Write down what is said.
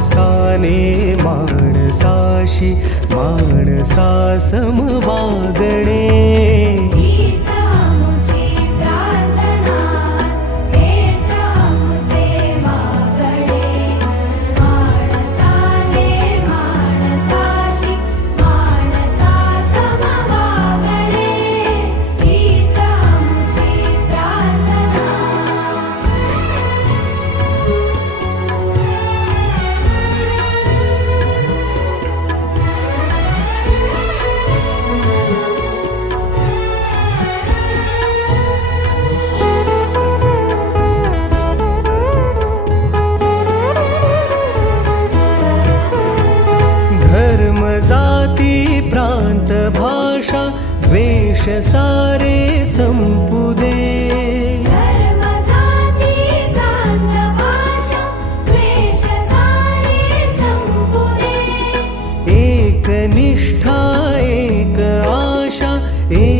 माणसाने माणसाशी माणसा सम वागणे प्रांत भाषा द्वेष सारे संपुदे धर्म जाती प्रांत भाषा द्वेष सारे संपुदे एक निष्ठा एक आशा एक